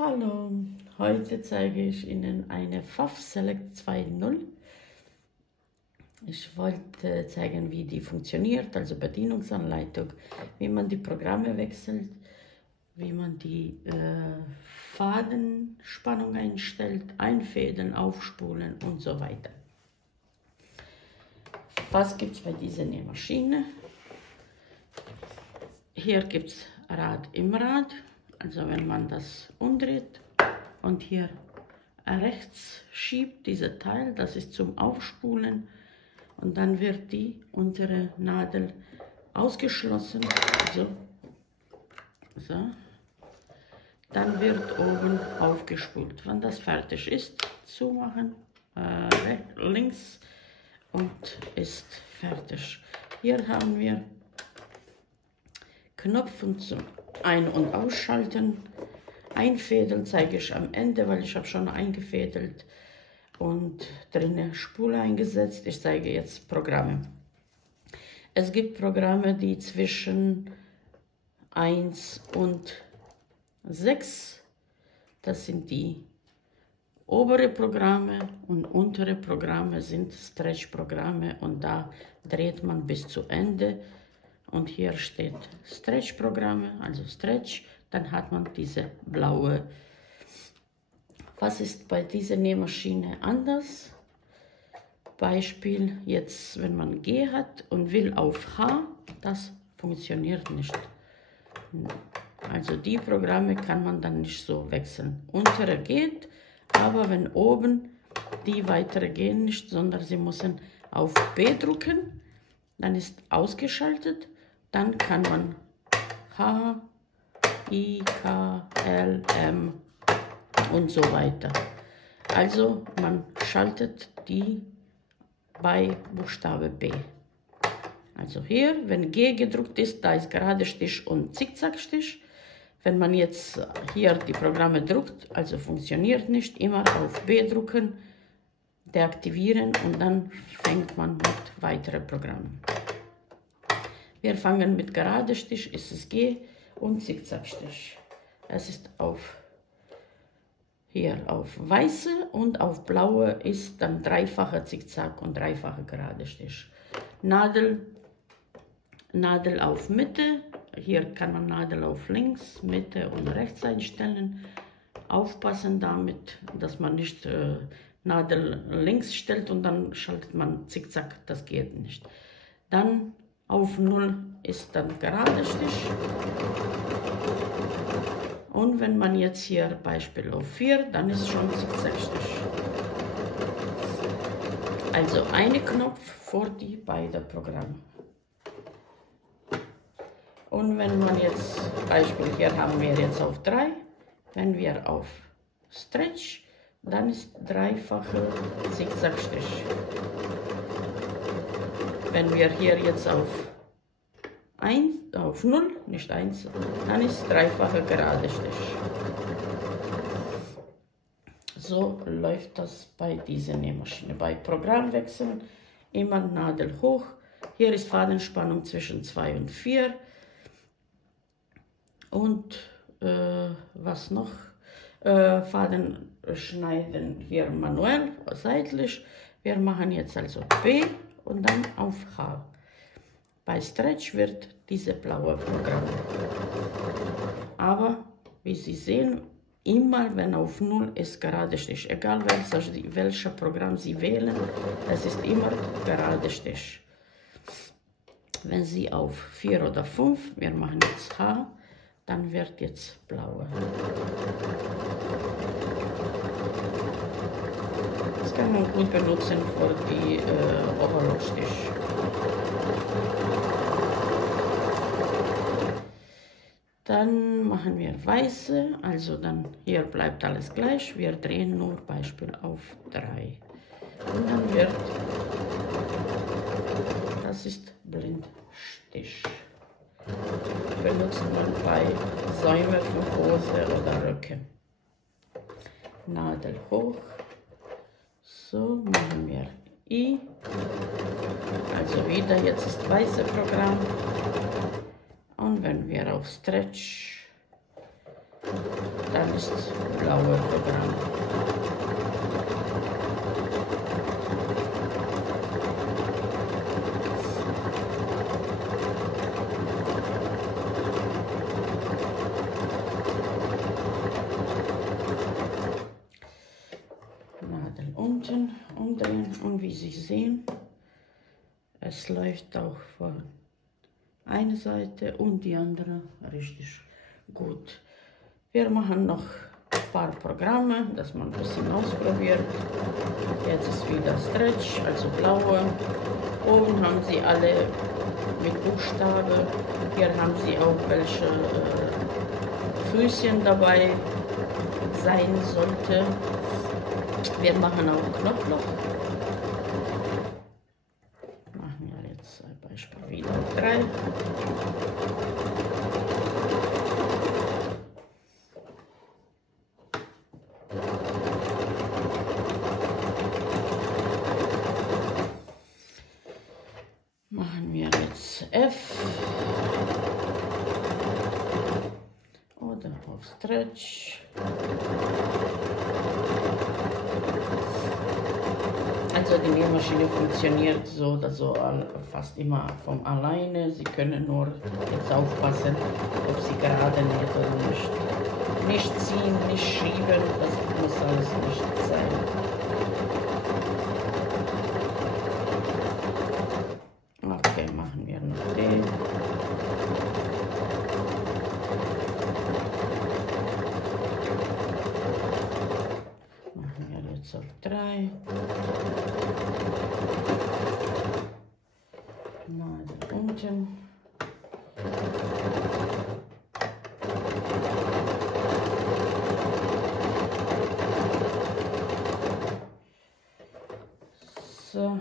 Hallo, heute zeige ich Ihnen eine FAF Select 2.0. Ich wollte zeigen, wie die funktioniert, also Bedienungsanleitung, wie man die Programme wechselt, wie man die Fadenspannung einstellt, einfädeln, aufspulen und so weiter. Was gibt es bei dieser Nähmaschine? Hier gibt es Rad im Rad. Also wenn man das umdreht und hier rechts schiebt, dieser Teil, das ist zum Aufspulen, und dann wird die untere Nadel ausgeschlossen, so. Dann wird oben aufgespult. Wenn das fertig ist, zumachen, links, und ist fertig. Hier haben wir Knöpfe zum Ein- und Ausschalten. Einfädeln zeige ich am Ende, weil ich habe schon eingefädelt und drinnen Spule eingesetzt. Ich zeige jetzt Programme. Es gibt Programme, die zwischen 1 und 6, das sind die obere Programme, und untere Programme sind Stretch-Programme, und da dreht man bis zu Ende. Und hier steht Stretch-Programme, also Stretch, dann hat man diese blaue. Was ist bei dieser Nähmaschine anders? Beispiel jetzt, wenn man G hat und will auf H, das funktioniert nicht. Also die Programme kann man dann nicht so wechseln. Untere geht, aber wenn oben, die weitere gehen nicht, sondern sie müssen auf B drücken, dann ist ausgeschaltet. Dann kann man H, I, K, L, M und so weiter. Also man schaltet die bei Buchstabe B. Also hier, wenn G gedrückt ist, da ist gerade Stich und Zickzackstich. Wenn man jetzt hier die Programme drückt, also funktioniert nicht, immer auf B drücken, deaktivieren, und dann fängt man mit weiteren Programmen. Wir fangen mit gerade Stich, ist es G, und Zickzackstich. Es ist hier auf weiße, und auf blaue ist dann dreifacher Zickzack und dreifacher gerade Stich. Nadel auf Mitte. Hier kann man Nadel auf links, Mitte und rechts einstellen. Aufpassen damit, dass man nicht Nadel links stellt und dann schaltet man Zickzack, das geht nicht. Dann auf 0 ist dann gerade Stich. Und wenn man jetzt hier Beispiel auf 4, dann ist schon Zickzackstich. Also eine Knopf für die beiden Programme. Und wenn man jetzt, Beispiel hier haben wir jetzt auf 3, wenn wir auf Stretch, dann ist dreifache Zickzackstich. Wenn wir hier jetzt auf 0, nicht 1, dann ist dreifache gerade Stich. So läuft das bei dieser Nähmaschine. Bei Programmwechseln immer Nadel hoch. Hier ist Fadenspannung zwischen 2 und 4. Und was noch? Faden schneiden wir manuell, seitlich. Wir machen jetzt also B und dann auf H. Bei Stretch wird diese blaue Programm. Aber wie Sie sehen, immer wenn auf 0 ist gerade Stich. Egal welches Programm Sie wählen, es ist immer gerade Stich. Wenn Sie auf 4 oder 5, wir machen jetzt H, dann wird jetzt blaue. Das kann man gut benutzen für die Overlockstich. Dann machen wir weiße, also dann hier bleibt alles gleich. Wir drehen nur Beispiel auf 3. Und dann wird, das ist Blindstich. Benutzt man bei Säumen für Hose oder Röcke. Nadel hoch. So machen wir I. Also wieder, jetzt ist weiße Programm. Und wenn wir auf Stretch dann ist das blaue Programm. Nadel unten umdrehen und wie Sie sehen, es läuft auch von einer Seite und die andere richtig gut. Wir machen noch ein paar Programme, dass man ein bisschen ausprobiert. Jetzt ist wieder Stretch, also blaue. Oben haben Sie alle mit Buchstaben. Hier haben Sie auch welche Füßchen dabei sein sollte. Wir machen auch ein Knopfloch. Machen wir jetzt ein Beispiel wieder auf 3. Machen wir jetzt F oder auf Stretch. Also die Nähmaschine funktioniert so oder so fast immer von alleine. Sie können nur jetzt aufpassen, ob sie gerade näht oder nicht. Nicht ziehen, nicht schieben, das muss alles nicht sein. Okay, machen wir noch den. Machen wir jetzt auf 3. Nadel unten. So.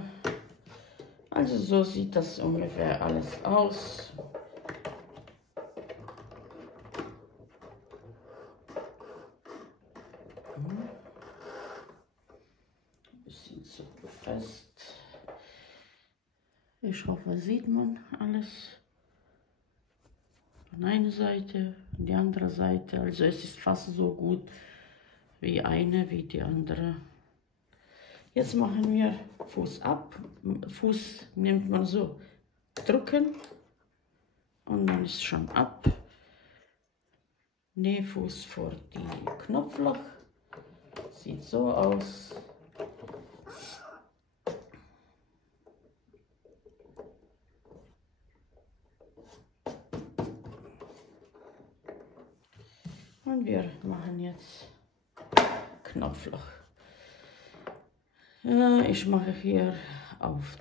Also so sieht das ungefähr alles aus. Ein bisschen zu fest. Ich hoffe, sieht man alles. Von einer Seite, von die andere Seite. Also es ist fast so gut wie eine, wie die andere. Jetzt machen wir Fuß ab. Fuß nimmt man so, drücken und dann ist schon ab. Nähfuß vor die Knopfloch. Sieht so aus. Und wir machen jetzt Knopfloch. Ich mache hier auf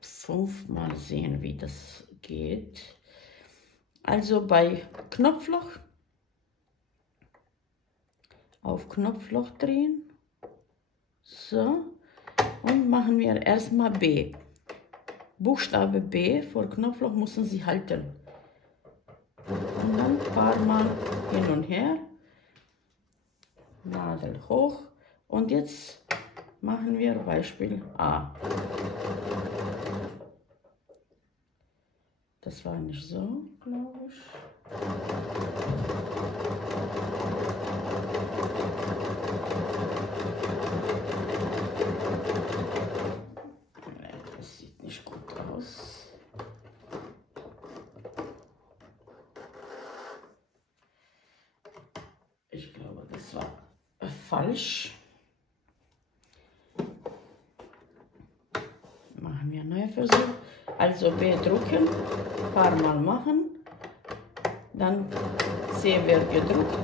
5, mal sehen, wie das geht. Also bei Knopfloch auf Knopfloch drehen. So. Und machen wir erstmal B. Buchstabe B vor Knopfloch müssen Sie halten. Und dann ein paar Mal hin und her. Nadel hoch. Und jetzt machen wir Beispiel A. Das war nicht so, glaube ich. Das sieht nicht gut aus. Ich glaube, das war falsch. Machen wir einen neuen Versuch. Also B drücken, ein paar Mal machen, dann C wird gedrückt.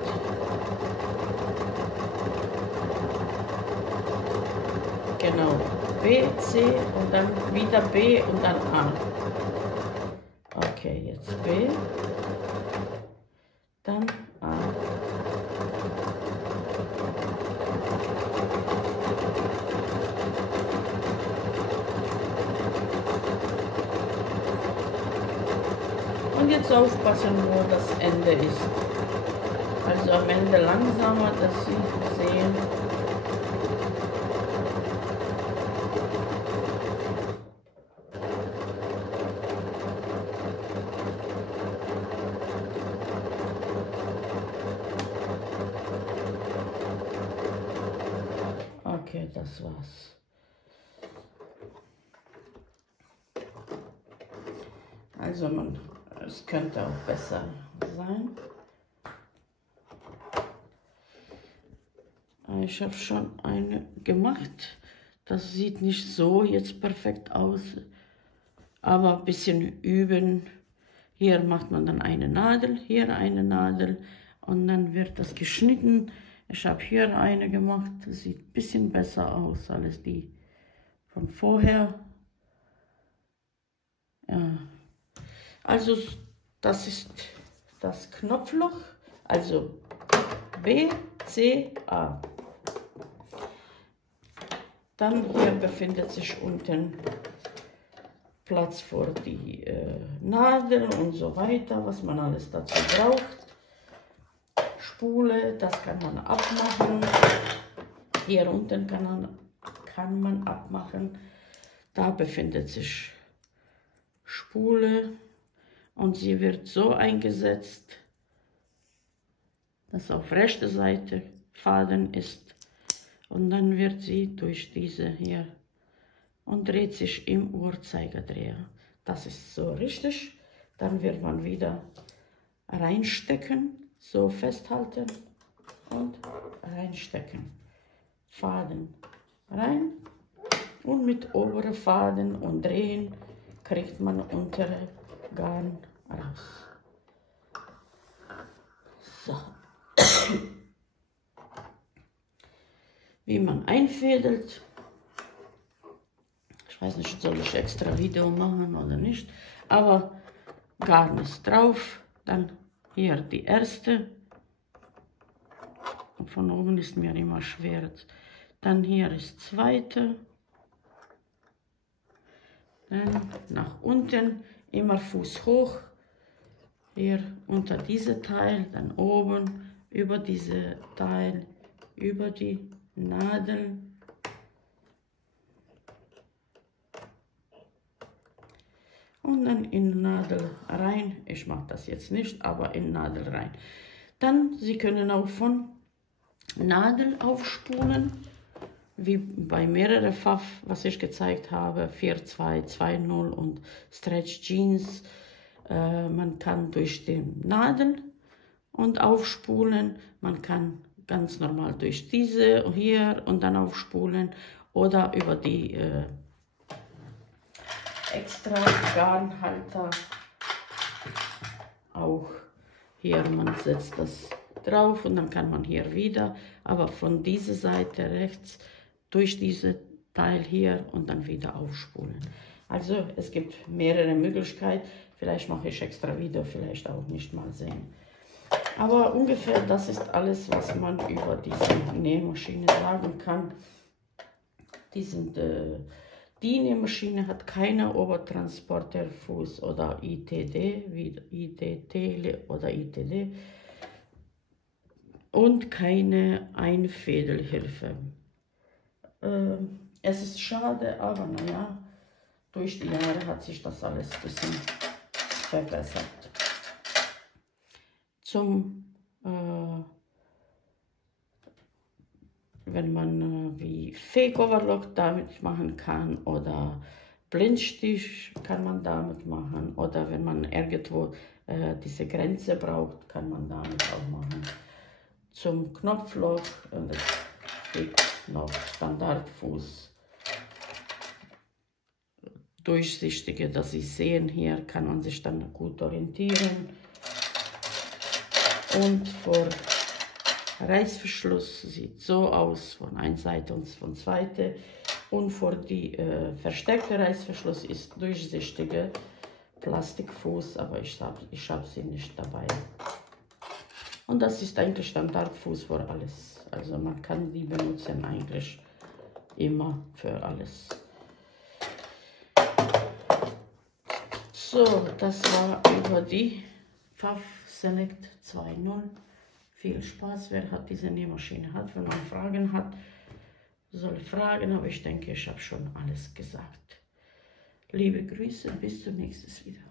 Genau, B, C und dann wieder B und dann A. Okay, jetzt B, dann A. Und jetzt aufpassen, wo das Ende ist. Also am Ende langsamer, dass Sie sehen. das war's. Also es könnte auch besser sein. Ich habe schon eine gemacht. Das sieht nicht so jetzt perfekt aus, aber ein bisschen üben. Hier macht man dann eine Nadel, hier eine Nadel und dann wird das geschnitten. Ich habe hier eine gemacht, das sieht ein bisschen besser aus als die von vorher. Ja. Also das ist das Knopfloch, also B, C, A. Dann hier befindet sich unten Platz für die Nadel und so weiter, was man alles dazu braucht. Spule, das kann man abmachen. Hier unten kann man abmachen. Da befindet sich Spule und sie wird so eingesetzt, dass auf rechter Seite Faden ist und dann wird sie durch diese hier und dreht sich im Uhrzeigeldreher. Das ist so richtig. Dann wird man wieder reinstecken, so festhalten und reinstecken. Faden rein und mit oberen Faden und drehen kriegt man untere Garn raus. So. Wie man einfädelt. Ich weiß nicht, soll ich extra Video machen oder nicht. Aber Garn ist drauf. Dann hier die erste. Und von oben ist mir immer schwer. Dann hier ist zweite. Dann nach unten, immer Fuß hoch. Hier unter diese Teil, dann oben über diese Teil, über die Nadel. Und dann in Nadel rein. Ich mache das jetzt nicht, aber in Nadel rein. Dann, Sie können auch von Nadel aufspulen, wie bei mehreren Pfaff, was ich gezeigt habe, 4-2, 2-0 und Stretch Jeans. Man kann durch die Nadel und aufspulen. Man kann ganz normal durch diese hier und dann aufspulen oder über die extra Garnhalter auch hier. Man setzt das drauf und dann kann man hier wieder, aber von dieser Seite rechts durch diese Teil hier und dann wieder aufspulen. Also es gibt mehrere Möglichkeiten. Vielleicht mache ich extra Video, vielleicht auch nicht, mal sehen. Aber ungefähr das ist alles, was man über diese Nähmaschine sagen kann. Die Nähmaschine hat keine Obertransporterfuß oder ITD, wie ITT oder ITD. Und keine Einfädelhilfe. Es ist schade, aber naja, durch die Jahre hat sich das alles ein bisschen verbessert. Wenn man wie Fake Overlock damit machen kann oder Blindstich kann man damit machen oder wenn man irgendwo diese Grenze braucht, kann man damit auch machen. Zum Knopfloch, es gibt noch Standardfuß. Durchsichtige, dass Sie sehen, hier kann man sich dann gut orientieren. Und für Reißverschluss sieht so aus, von einer Seite und von der Seite. Und für die versteckte Reißverschluss ist durchsichtige Plastikfuß, aber ich hab sie nicht dabei. Und das ist eigentlich Standardfuß für alles. Also man kann die benutzen eigentlich immer für alles. So, das war über die Pfaff Select 2.0. Viel Spaß, wer hat diese Nähmaschine hat. Wenn man Fragen hat, soll fragen, aber ich denke, ich habe schon alles gesagt. Liebe Grüße, bis zum nächsten Video.